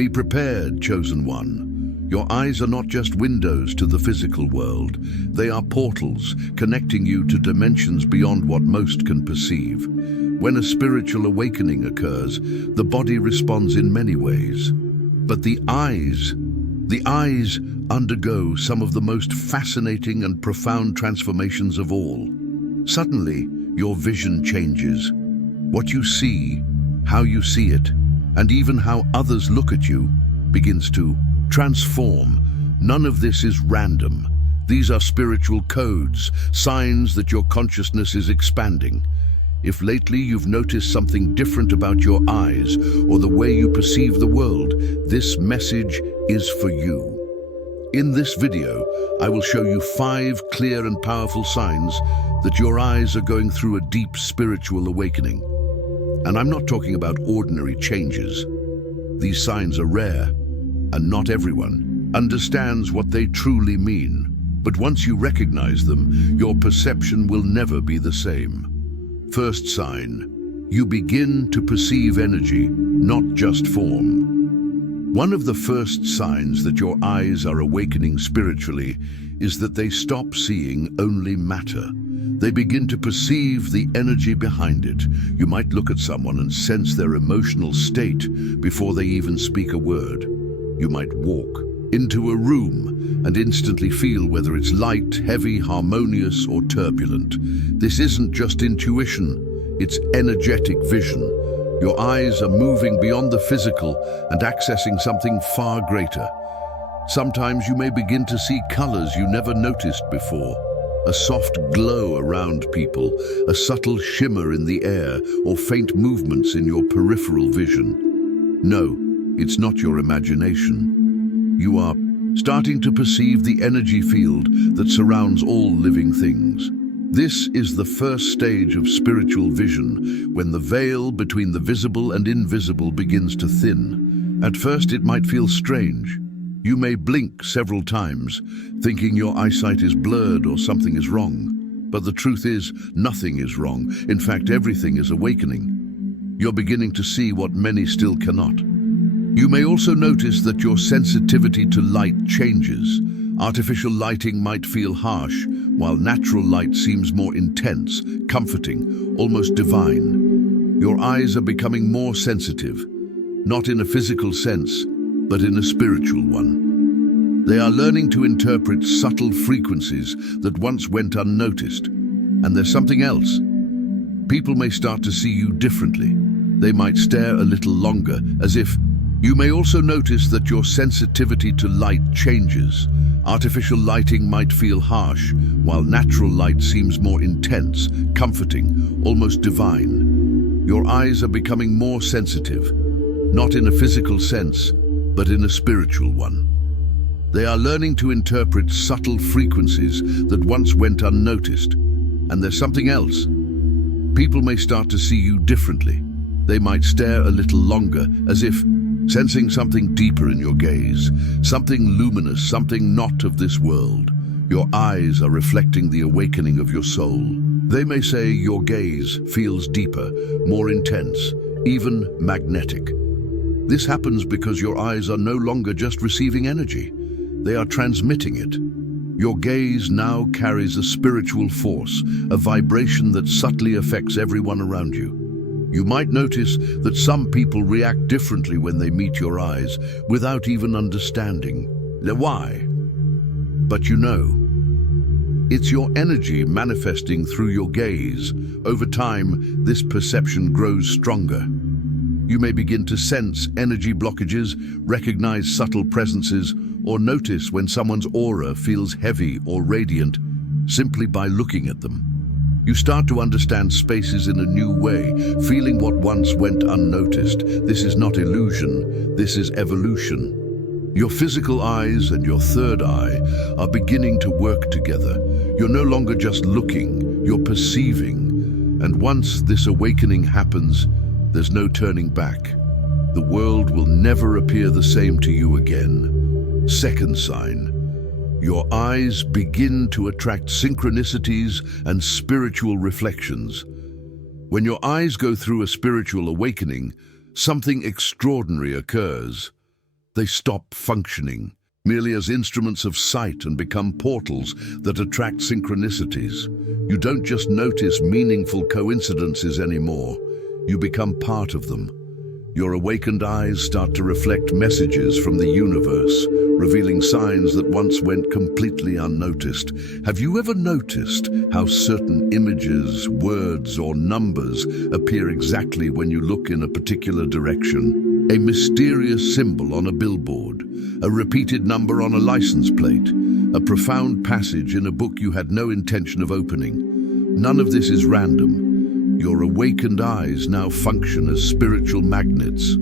Be prepared, chosen one. Your eyes are not just windows to the physical world. They are portals connecting you to dimensions beyond what most can perceive. When a spiritual awakening occurs, the body responds in many ways. But the eyes undergo some of the most fascinating and profound transformations of all. Suddenly, your vision changes. What you see, how you see it, and even how others look at you begins to transform. None of this is random. These are spiritual codes, signs that your consciousness is expanding. If lately you've noticed something different about your eyes or the way you perceive the world, this message is for you. In this video, I will show you 5 clear and powerful signs that your eyes are going through a deep spiritual awakening. And I'm not talking about ordinary changes. These signs are rare, and not everyone understands what they truly mean. But once you recognize them, your perception will never be the same. First sign, you begin to perceive energy, not just form. One of the first signs that your eyes are awakening spiritually is that they stop seeing only matter. They begin to perceive the energy behind it. You might look at someone and sense their emotional state before they even speak a word. You might walk into a room and instantly feel whether it's light, heavy, harmonious, or turbulent. This isn't just intuition, it's energetic vision. Your eyes are moving beyond the physical and accessing something far greater. Sometimes you may begin to see colors you never noticed before. A soft glow around people, a subtle shimmer in the air, or faint movements in your peripheral vision. No, it's not your imagination. You are starting to perceive the energy field that surrounds all living things. This is the first stage of spiritual vision, when the veil between the visible and invisible begins to thin. At first it might feel strange. You may blink several times, thinking your eyesight is blurred or something is wrong. But the truth is, nothing is wrong. In fact, everything is awakening. You're beginning to see what many still cannot. You may also notice that your sensitivity to light changes. Artificial lighting might feel harsh, while natural light seems more intense, comforting, almost divine. Your eyes are becoming more sensitive, not in a physical sense, but in a spiritual one. They are learning to interpret subtle frequencies that once went unnoticed. And there's something else. People may start to see you differently. They might stare a little longer, as if. You may also notice that your sensitivity to light changes. Artificial lighting might feel harsh, while natural light seems more intense, comforting, almost divine. Your eyes are becoming more sensitive, not in a physical sense, but in a spiritual one. They are learning to interpret subtle frequencies that once went unnoticed. And there's something else. People may start to see you differently. They might stare a little longer, as if sensing something deeper in your gaze, something luminous, something not of this world. Your eyes are reflecting the awakening of your soul. They may say your gaze feels deeper, more intense, even magnetic. This happens because your eyes are no longer just receiving energy. They are transmitting it. Your gaze now carries a spiritual force, a vibration that subtly affects everyone around you. You might notice that some people react differently when they meet your eyes, without even understanding why. But you know, it's your energy manifesting through your gaze. Over time, this perception grows stronger. You may begin to sense energy blockages, recognize subtle presences, or notice when someone's aura feels heavy or radiant simply by looking at them. You start to understand spaces in a new way, feeling what once went unnoticed. This is not illusion, this is evolution. Your physical eyes and your third eye are beginning to work together. You're no longer just looking, you're perceiving. And once this awakening happens, there's no turning back. The world will never appear the same to you again. Second sign. Your eyes begin to attract synchronicities and spiritual reflections. When your eyes go through a spiritual awakening, something extraordinary occurs. They stop functioning, merely as instruments of sight, and become portals that attract synchronicities. You don't just notice meaningful coincidences anymore, you become part of them. Your awakened eyes start to reflect messages from the universe, revealing signs that once went completely unnoticed. Have you ever noticed how certain images, words, or numbers appear exactly when you look in a particular direction? A mysterious symbol on a billboard, a repeated number on a license plate, a profound passage in a book you had no intention of opening. None of this is random. Your awakened eyes now function as spiritual magnets,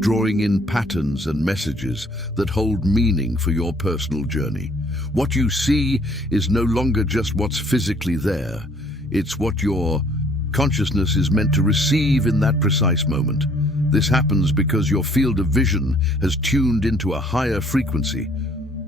drawing in patterns and messages that hold meaning for your personal journey. What you see is no longer just what's physically there. It's what your consciousness is meant to receive in that precise moment. This happens because your field of vision has tuned into a higher frequency.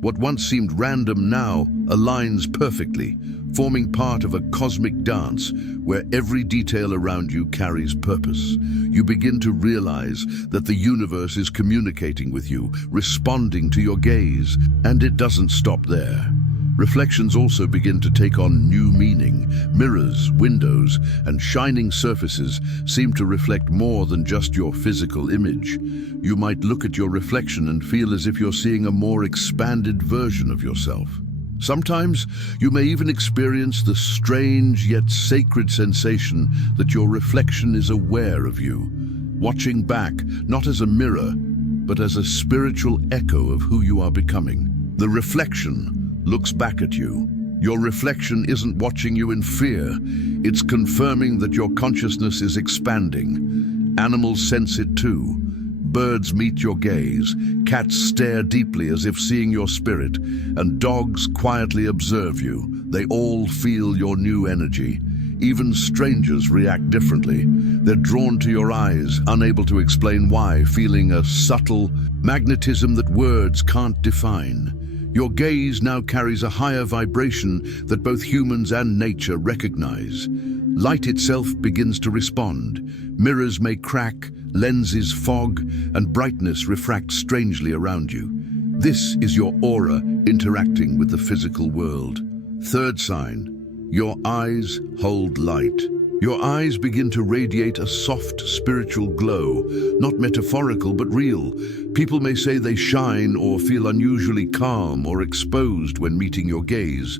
What once seemed random now aligns perfectly, forming part of a cosmic dance where every detail around you carries purpose. You begin to realize that the universe is communicating with you, responding to your gaze, and it doesn't stop there. Reflections also begin to take on new meaning. Mirrors, windows, and shining surfaces seem to reflect more than just your physical image. You might look at your reflection and feel as if you're seeing a more expanded version of yourself. Sometimes you may even experience the strange yet sacred sensation that your reflection is aware of you, watching back not as a mirror, but as a spiritual echo of who you are becoming. The reflection looks back at you. Your reflection isn't watching you in fear, it's confirming that your consciousness is expanding. Animals sense it too. Birds meet your gaze, cats stare deeply as if seeing your spirit, and dogs quietly observe you. They all feel your new energy. Even strangers react differently. They're drawn to your eyes, unable to explain why, feeling a subtle magnetism that words can't define. Your gaze now carries a higher vibration that both humans and nature recognize. Light itself begins to respond. Mirrors may crack, lenses fog, and brightness refracts strangely around you. This is your aura interacting with the physical world. Third sign, your eyes hold light. Your eyes begin to radiate a soft spiritual glow, not metaphorical but real. People may say they shine or feel unusually calm or exposed when meeting your gaze.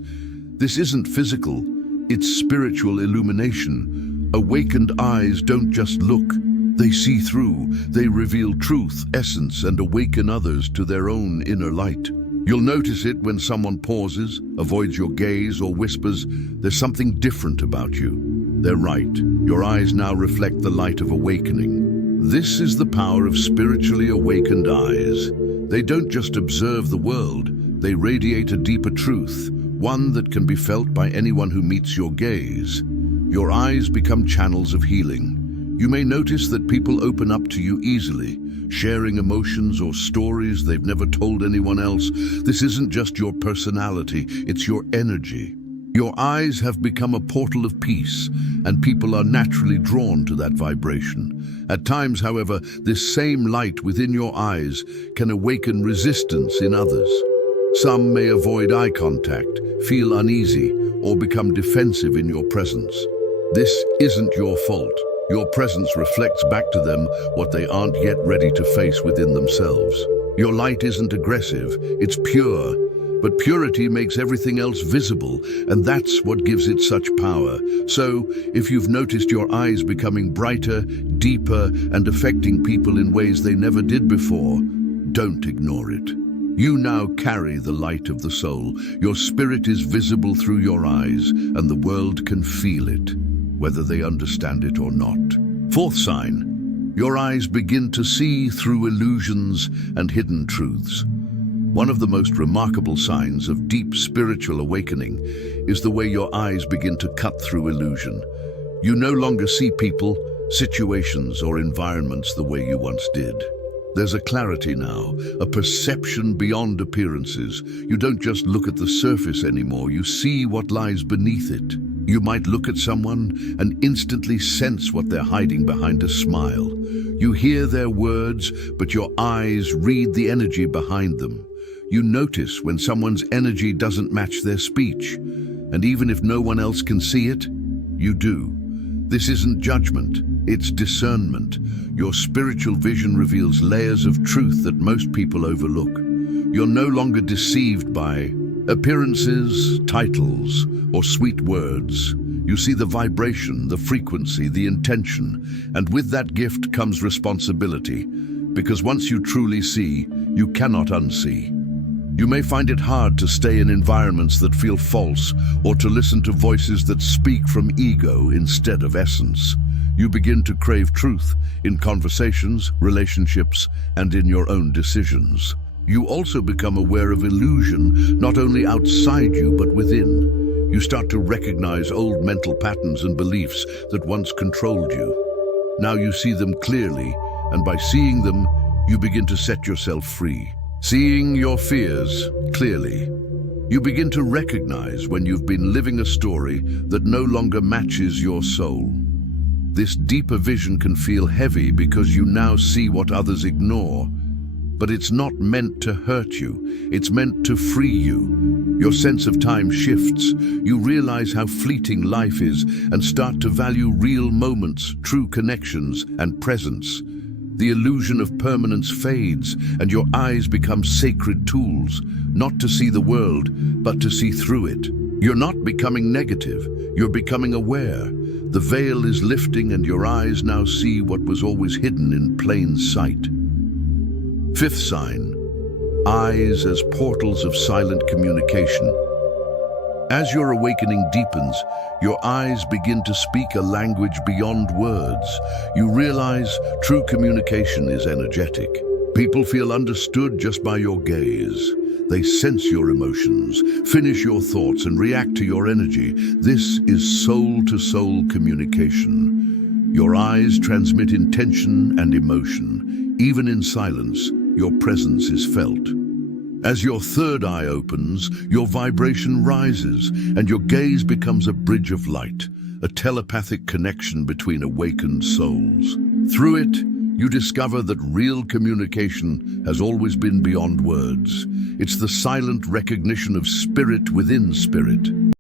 This isn't physical, it's spiritual illumination. Awakened eyes don't just look, they see through. They reveal truth, essence, and awaken others to their own inner light. You'll notice it when someone pauses, avoids your gaze, or whispers, "There's something different about you." They're right. Your eyes now reflect the light of awakening. This is the power of spiritually awakened eyes. They don't just observe the world, they radiate a deeper truth, one that can be felt by anyone who meets your gaze. Your eyes become channels of healing. You may notice that people open up to you easily, sharing emotions or stories they've never told anyone else. This isn't just your personality, it's your energy. Your eyes have become a portal of peace, and people are naturally drawn to that vibration. At times, however, this same light within your eyes can awaken resistance in others. Some may avoid eye contact, feel uneasy, or become defensive in your presence. This isn't your fault. Your presence reflects back to them what they aren't yet ready to face within themselves. Your light isn't aggressive, it's pure. But purity makes everything else visible, and that's what gives it such power. So, if you've noticed your eyes becoming brighter, deeper, and affecting people in ways they never did before, don't ignore it. You now carry the light of the soul. Your spirit is visible through your eyes, and the world can feel it, whether they understand it or not. Fourth sign, your eyes begin to see through illusions and hidden truths. One of the most remarkable signs of deep spiritual awakening is the way your eyes begin to cut through illusion. You no longer see people, situations, or environments the way you once did. There's a clarity now, a perception beyond appearances. You don't just look at the surface anymore, you see what lies beneath it. You might look at someone and instantly sense what they're hiding behind a smile. You hear their words, but your eyes read the energy behind them. You notice when someone's energy doesn't match their speech, and even if no one else can see it, you do. This isn't judgment, it's discernment. Your spiritual vision reveals layers of truth that most people overlook. You're no longer deceived by appearances, titles, or sweet words. You see the vibration, the frequency, the intention, and with that gift comes responsibility, because once you truly see, you cannot unsee. You may find it hard to stay in environments that feel false or to listen to voices that speak from ego instead of essence. You begin to crave truth in conversations, relationships, and in your own decisions. You also become aware of illusion, not only outside you but within. You start to recognize old mental patterns and beliefs that once controlled you. Now you see them clearly, and by seeing them, you begin to set yourself free. Seeing your fears clearly, you begin to recognize when you've been living a story that no longer matches your soul. This deeper vision can feel heavy because you now see what others ignore. But it's not meant to hurt you, it's meant to free you. Your sense of time shifts, you realize how fleeting life is and start to value real moments, true connections, and presence. The illusion of permanence fades, and your eyes become sacred tools, not to see the world, but to see through it. You're not becoming negative, you're becoming aware. The veil is lifting, and your eyes now see what was always hidden in plain sight. Fifth sign, eyes as portals of silent communication. As your awakening deepens, your eyes begin to speak a language beyond words. You realize true communication is energetic. People feel understood just by your gaze. They sense your emotions, finish your thoughts, and react to your energy. This is soul-to-soul communication. Your eyes transmit intention and emotion. Even in silence, your presence is felt. As your third eye opens, your vibration rises, and your gaze becomes a bridge of light, a telepathic connection between awakened souls. Through it, you discover that real communication has always been beyond words. It's the silent recognition of spirit within spirit.